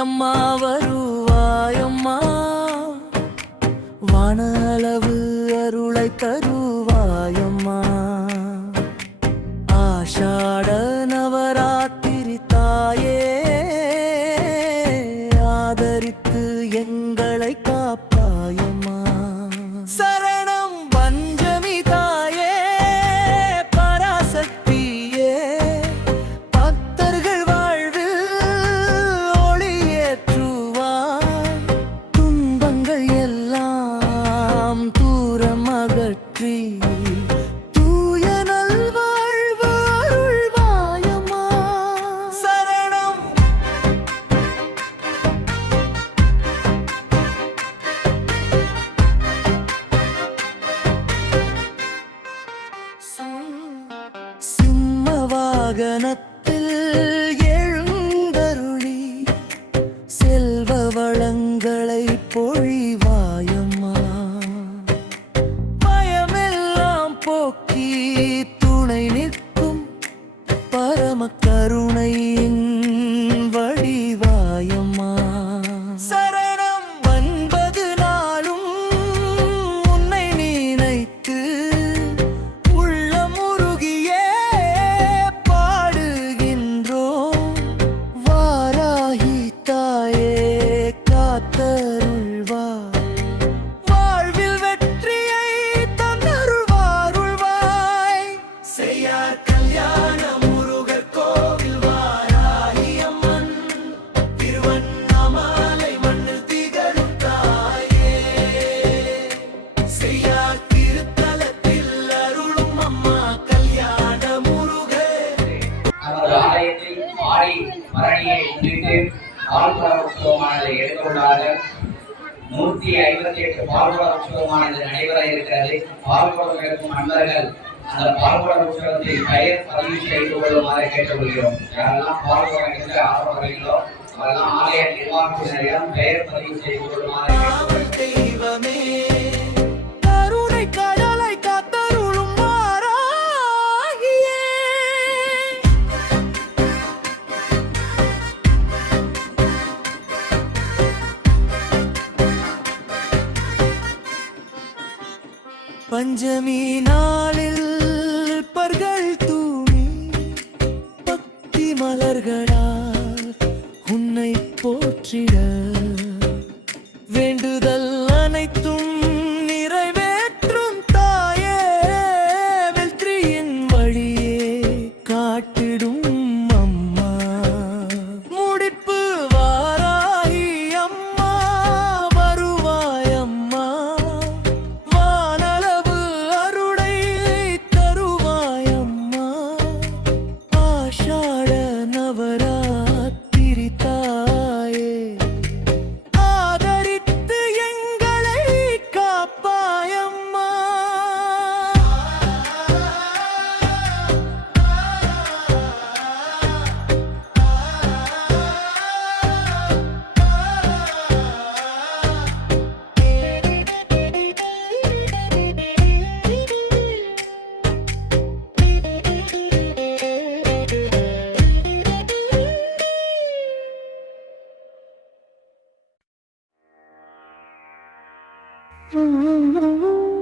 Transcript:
அம்மா வருவாயம்மா, வானளவு அருளை தருவாயம்மா. ஆஷாட நவராத்திரி தாயே, ஆதரித்து எங்களை காப்பாயம்மா. சரணம் பஞ்சமி தாயே, பராசக்தியே, பக்தர்கள் வாழ்வில் ஒளியேற்றுவாய். துன்பங்கள் எல்லாம் தூரம் அகற்றி தூய நல்வாழ்வு அருள்வாயம்மா. சரணம். சிம்ம வாகனத்தில் எழுந்தருளி செல்வ வளங்களை பொழிவாயம்மா. பயமெல்லாம் போக்கி துணை நிற்கும் பரம கருணையின் வடிவாயம்மா. சரணம். 9 நாளும் உன்னை நினைத்து உள்ளமுருகியே பாடுகின்றோம். வாராகி தாயே காத்தருள்வாய், வாழ்வில் வெற்றியை தந்தருள்வாருள்வாய். செய்யார் கல்யாண முருகர் கோவில் வாராகி அம்மன், திருவண்ணாமலை மண்ணில் திகழும் தாயே. செய்யார் திருத்தலத்தில் அருளும் அம்மா கல்யாண முருகர். நமது ஆலயத்தில் ஆடி பரணியை முன்னிட்டு பால்குட உற்சவமானது எடுத்துள்ளார்கள். 158 பால்குட உற்சவமானது நடைபெற இருக்கிறது. பால்குடம் எடுக்கும் நண்பர்கள் அந்த பால்குட உற்சவத்தில் பெயர் பதிவு செய்து கொள்ளுமாறு கேட்டுக்கொள்கிறோம். யாரெல்லாம் பால்குடம் எடுக்க ஆர்வப்படுகிறீர்களோ அவரெல்லாம் ஆலய நிர்வாகத்தினரிடம் பெயர் பதிவு செய்து கொள்ளுமாறு கேட்டுக்கொள்கிறோம். தெய்வமே, கருணை கடலை காத்தருளும் வாராகியே. பஞ்சமி நாளில் பர்கள் தூணி பக்தி மலர்களால் உன்னை போற்றிட வேண்டுதல் அனைத்தும் நிறைவேற்றும் தாயே. வெற்றியின் வழியே காட்டிடும் அம்மா. முடிப்பு வாராகி அம்மா, வருவாய் அம்மா. வானளவு அருளை தருவாய் அம்மா. ஆஷாட நவராத்திரி தாயே, ஆதரித்து எங்களை காப்பாயம்மா. Mm-hmm.